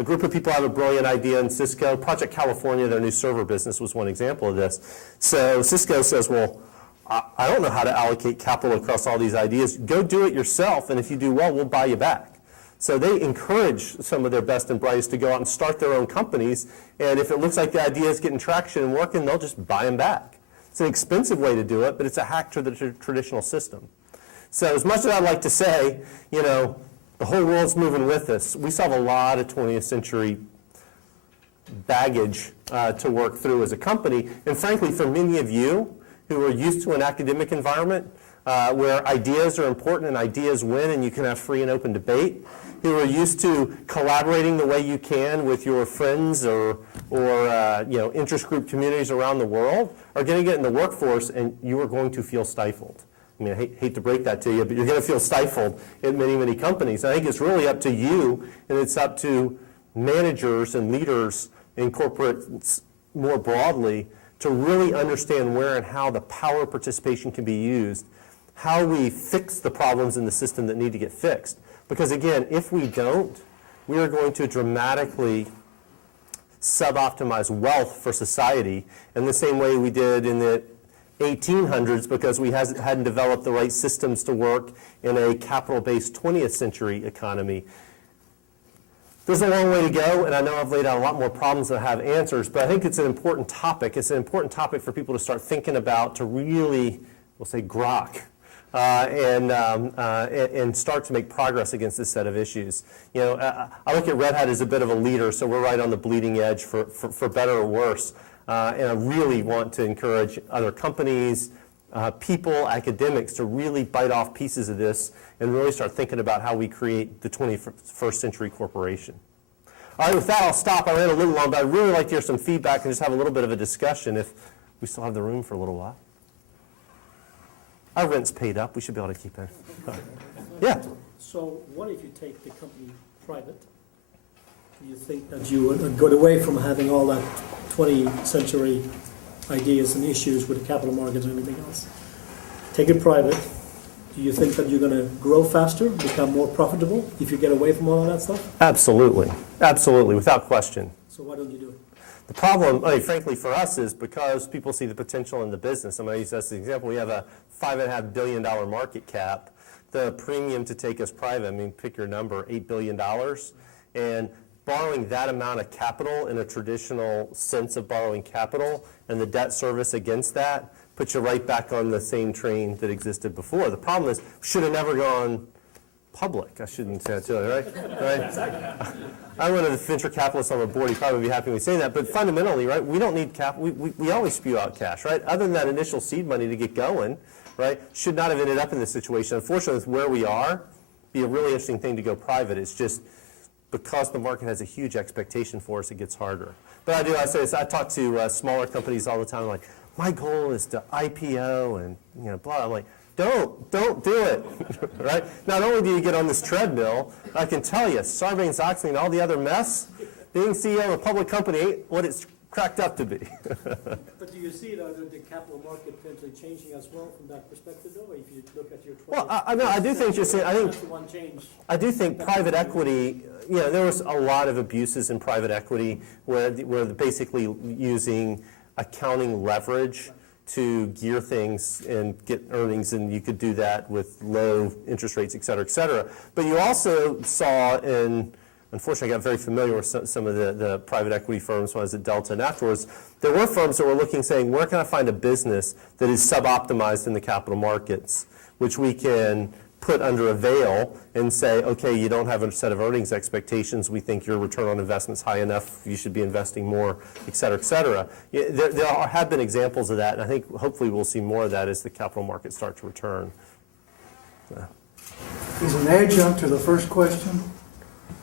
a group of people have a brilliant idea in Cisco. Project California, their new server business, was one example of this. So Cisco says, well, I don't know how to allocate capital across all these ideas. Go do it yourself, and if you do well, we'll buy you back. So they encourage some of their best and brightest to go out and start their own companies, and if it looks like the idea is getting traction and working, they'll just buy them back. It's an expensive way to do it, but it's a hack to the traditional system. So as much as I'd like to say, you know, the whole world's moving with us, we still have a lot of 20th century baggage to work through as a company, and frankly, for many of you who are used to an academic environment where ideas are important and ideas win and you can have free and open debate, who are used to collaborating the way you can with your friends or you know, interest group communities around the world, are going to get in the workforce and you are going to feel stifled. I mean, I hate to break that to you, but you're going to feel stifled in many, many companies. I think it's really up to you, and it's up to managers and leaders in corporates more broadly to really understand where and how the power of participation can be used, how we fix the problems in the system that need to get fixed. Because again, if we don't, we are going to dramatically sub-optimize wealth for society in the same way we did in the 1800s, because we hadn't developed the right systems to work in a capital-based 20th century economy. There's a long way to go, and I know I've laid out a lot more problems than I have answers, but I think it's an important topic. It's an important topic for people to start thinking about, to really, we'll say, grok, and start to make progress against this set of issues. You know, I look at Red Hat as a bit of a leader, so we're right on the bleeding edge for better or worse. And I really want to encourage other companies, people, academics to really bite off pieces of this and really start thinking about how we create the 21st century corporation. All right, with that, I'll stop. I ran a little long, but I'd really like to hear some feedback and just have a little bit of a discussion if we still have the room for a little while. Our rent's paid up. We should be able to keep it. Yeah. So what if you take the company private? Do you think that you would go away from having all that 20th century ideas and issues with the capital markets and everything else? Take it private. Do you think that you're going to grow faster, become more profitable if you get away from all of that stuff? Absolutely. Absolutely, without question. So why don't you do it? The problem, I mean, frankly, for us is because people see the potential in the business. I'm going to use that as an example. We have a $5.5 billion market cap. The premium to take us private, I mean, pick your number, $8 billion. And borrowing that amount of capital in a traditional sense of borrowing capital and the debt service against that puts you right back on the same train that existed before. The problem is, we should have never gone public. I shouldn't say that too, right? I'm one of the venture capitalists on the board. He'd probably be happy with me saying that. But fundamentally, right, we don't need capital. We always spew out cash, right? Other than that initial seed money to get going, right, should not have ended up in this situation. Unfortunately, with where we are, be a really interesting thing to go private. It's just because the market has a huge expectation for us, it gets harder. But I say this, I talk to smaller companies all the time, like, my goal is to IPO and, you know, blah. I'm like, don't do it, right? Not only do you get on this treadmill, I can tell you, Sarbanes-Oxley and all the other mess, being CEO of a public company ain't what it's cracked up to be. But do you see the capital market potentially changing as well from that perspective, though? If you look at your 20th Well, I do think you're saying, I do think private equity, you know, there was a lot of abuses in private equity where they're basically using accounting leverage to gear things and get earnings, and you could do that with low interest rates, et cetera, et cetera. But you also saw unfortunately I got very familiar with some of the private equity firms when I was at Delta, and afterwards, there were firms that were looking, saying, where can I find a business that is sub-optimized in the capital markets, which we can put under a veil and say, okay, you don't have a set of earnings expectations, we think your return on investment's high enough, you should be investing more, et cetera, et cetera. There have been examples of that, and I think hopefully we'll see more of that as the capital markets start to return. As an adjunct to the first question,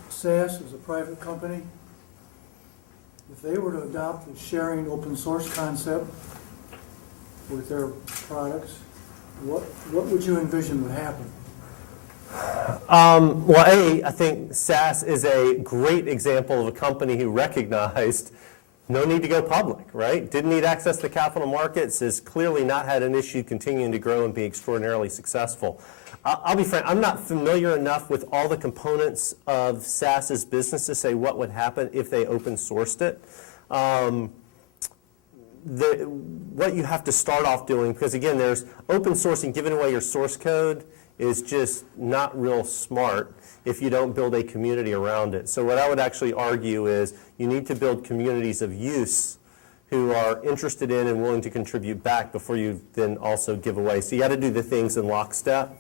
SAS is a private company. If they were to adopt the sharing open source concept with their products, what would you envision would happen? Well, I think SAS is a great example of a company who recognized no need to go public, right? Didn't need access to capital markets, has clearly not had an issue continuing to grow and be extraordinarily successful. I'll be frank, I'm not familiar enough with all the components of SAS's business to say what would happen if they open sourced it. What you have to start off doing, because again, there's open sourcing, giving away your source code is just not real smart if you don't build a community around it. So what I would actually argue is you need to build communities of use who are interested in and willing to contribute back before you then also give away. So you got to do the things in lockstep.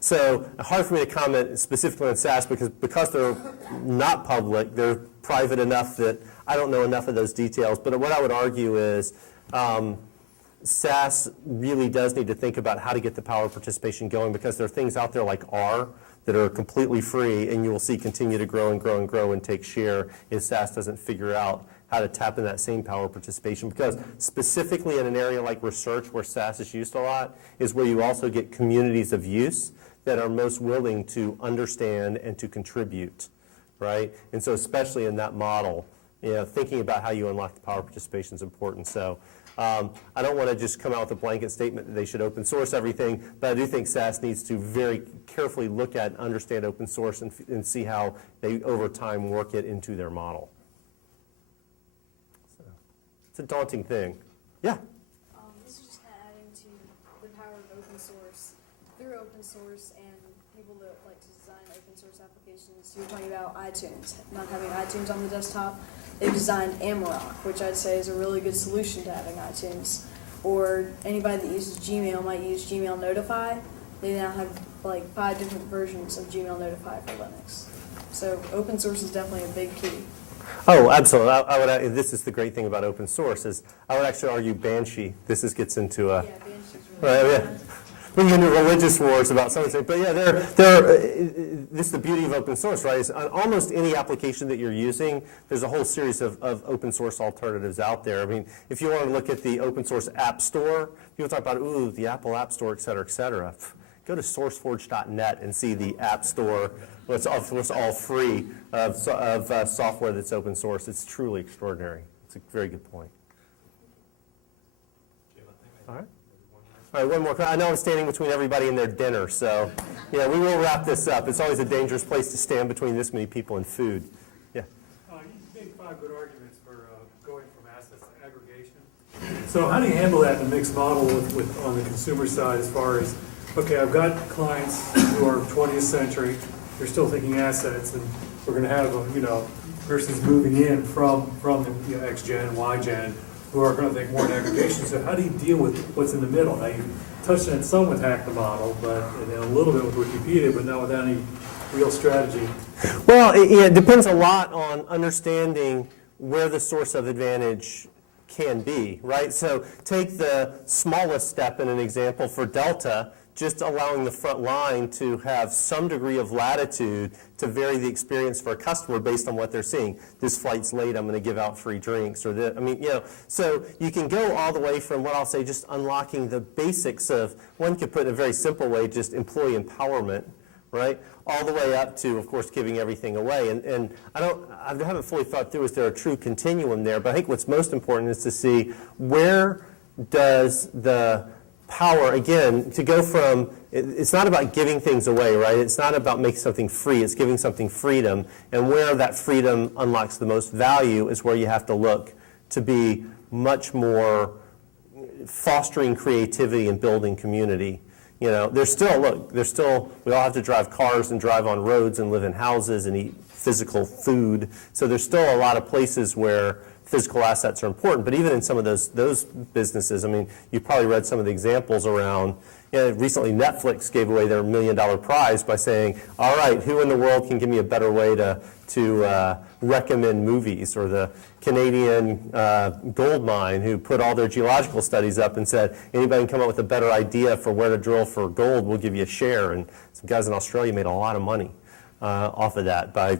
So hard for me to comment specifically on SAS because they're not public, they're private enough that I don't know enough of those details. But what I would argue is SAS really does need to think about how to get the power of participation going, because there are things out there like R that are completely free, and you will see continue to grow and grow and grow and take share if SAS doesn't figure out how to tap in that same power of participation. Because specifically in an area like research where SAS is used a lot is where you also get communities of use that are most willing to understand and to contribute, right? And so especially in that model, thinking about how you unlock the power of participation is important. So I don't want to just come out with a blanket statement that they should open source everything, but I do think SAS needs to very carefully look at and understand open source and see how they, over time, work it into their model. So, it's a daunting thing. Yeah? This is just kind of adding to the power of open source. Through open source and people that like to design open source applications, you're talking about iTunes, not having iTunes on the desktop. They've designed Amarok, which I'd say is a really good solution to having iTunes. Or anybody that uses Gmail might use Gmail Notify. They now have like 5 different versions of Gmail Notify for Linux. So open source is definitely a big key. Oh, absolutely. I would. This is the great thing about open source is I would actually argue Banshee. This gets into a. Yeah, Banshee's really Right, yeah. We get into religious wars about something, but yeah, this is the beauty of open source, right? Is on almost any application that you're using, there's a whole series of open source alternatives out there. I mean, if you want to look at the open source app store, people talk about, ooh, the Apple App Store, et cetera, et cetera. Go to sourceforge.net and see the app store, what's all free of software that's open source. It's truly extraordinary. It's a very good point. All right. All right, one more. I know I'm standing between everybody and their dinner, so yeah, we will wrap this up. It's always a dangerous place to stand between this many people and food. Yeah. You made 5 good arguments for going from assets to aggregation. So how do you handle that in a mixed model with on the consumer side as far as, okay, I've got clients who are 20th century, they're still thinking assets, and we're going to have, persons moving in from the X-Gen, Y-Gen, who are going to think more in aggregation. So how do you deal with what's in the middle? Now, you touched on some with hack the model, and then a little bit with Wikipedia, but not without any real strategy. Well, it depends a lot on understanding where the source of advantage can be, right? So take the smallest step in an example for Delta, just allowing the front line to have some degree of latitude to vary the experience for a customer based on what they're seeing. This flight's late, I'm going to give out free drinks, or so you can go all the way from what I'll say just unlocking the basics of, one could put in a very simple way, just employee empowerment, right? All the way up to, of course, giving everything away. And I haven't fully thought through, is there a true continuum there? But I think what's most important is to see where does the power, again, to go from, it's not about giving things away, right? It's not about making something free, it's giving something freedom. And where that freedom unlocks the most value is where you have to look to be much more fostering creativity and building community. We all have to drive cars and drive on roads and live in houses and eat physical food. So there's still a lot of places where physical assets are important, but even in some of those businesses, I mean, you've probably read some of the examples around, recently Netflix gave away their $1 million prize by saying, all right, who in the world can give me a better way to recommend movies? Or the Canadian gold mine who put all their geological studies up and said, anybody can come up with a better idea for where to drill for gold, we'll give you a share. And some guys in Australia made a lot of money off of that by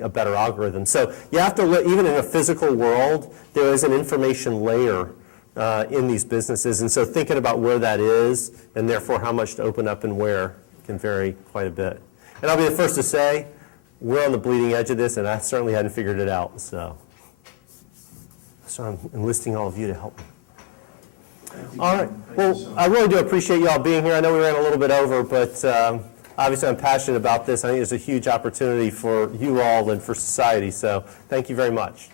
a better algorithm. So you have to look, even in a physical world, there is an information layer in these businesses. And so thinking about where that is, and therefore how much to open up and where, can vary quite a bit. And I'll be the first to say, we're on the bleeding edge of this, and I certainly hadn't figured it out. So I'm enlisting all of you to help me. All right. Well, I really do appreciate you all being here. I know we ran a little bit over, but obviously I'm passionate about this. I think there's a huge opportunity for you all and for society, so thank you very much.